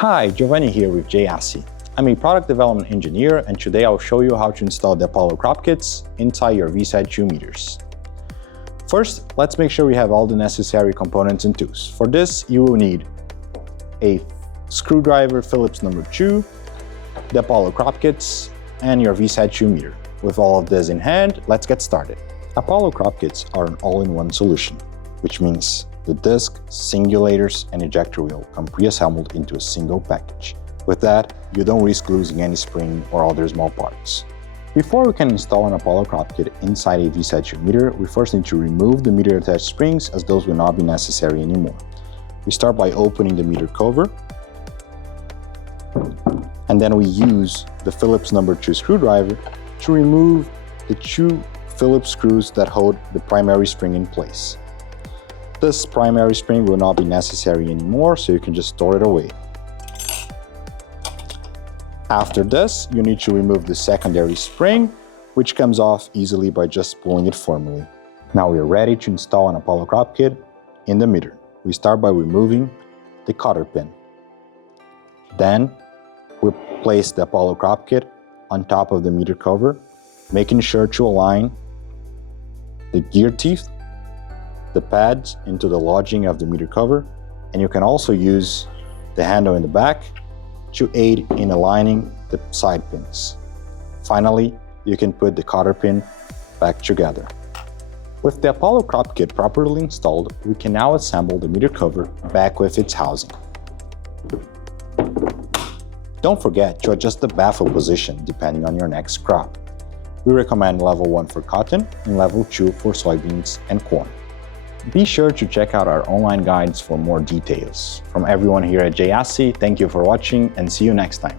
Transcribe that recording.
Hi, Giovanni here with JASSI. I'm a product development engineer, and today I'll show you how to install the Apollo crop kits inside your VSAT 2 meters. First, let's make sure we have all the necessary components and tools. For this, you will need a screwdriver Phillips number 2, the Apollo crop kits, and your VSAT 2 meter. With all of this in hand, let's get started. Apollo crop kits are an all-in-one solution, which means the disc, singulators, and ejector wheel come pre-assembled into a single package. With that, you don't risk losing any spring or other small parts. Before we can install an Apollo crop kit inside a VSAT 2 meter, we first need to remove the meter attached springs, as those will not be necessary anymore. We start by opening the meter cover, and then we use the Phillips number 2 screwdriver to remove the 2 Phillips screws that hold the primary spring in place. This primary spring will not be necessary anymore, so you can just store it away. After this, you need to remove the secondary spring, which comes off easily by just pulling it firmly. Now we are ready to install an Apollo crop kit in the meter. We start by removing the cotter pin. Then we place the Apollo crop kit on top of the meter cover, making sure to align the gear teeth, the pads into the lodging of the meter cover, and you can also use the handle in the back to aid in aligning the side pins. Finally, you can put the cotter pin back together. With the Apollo crop kit properly installed, we can now assemble the meter cover back with its housing. Don't forget to adjust the baffle position depending on your next crop. We recommend level 1 for cotton and level 2 for soybeans and corn. Be sure to check out our online guides for more details. From everyone here at JASSI, thank you for watching and see you next time.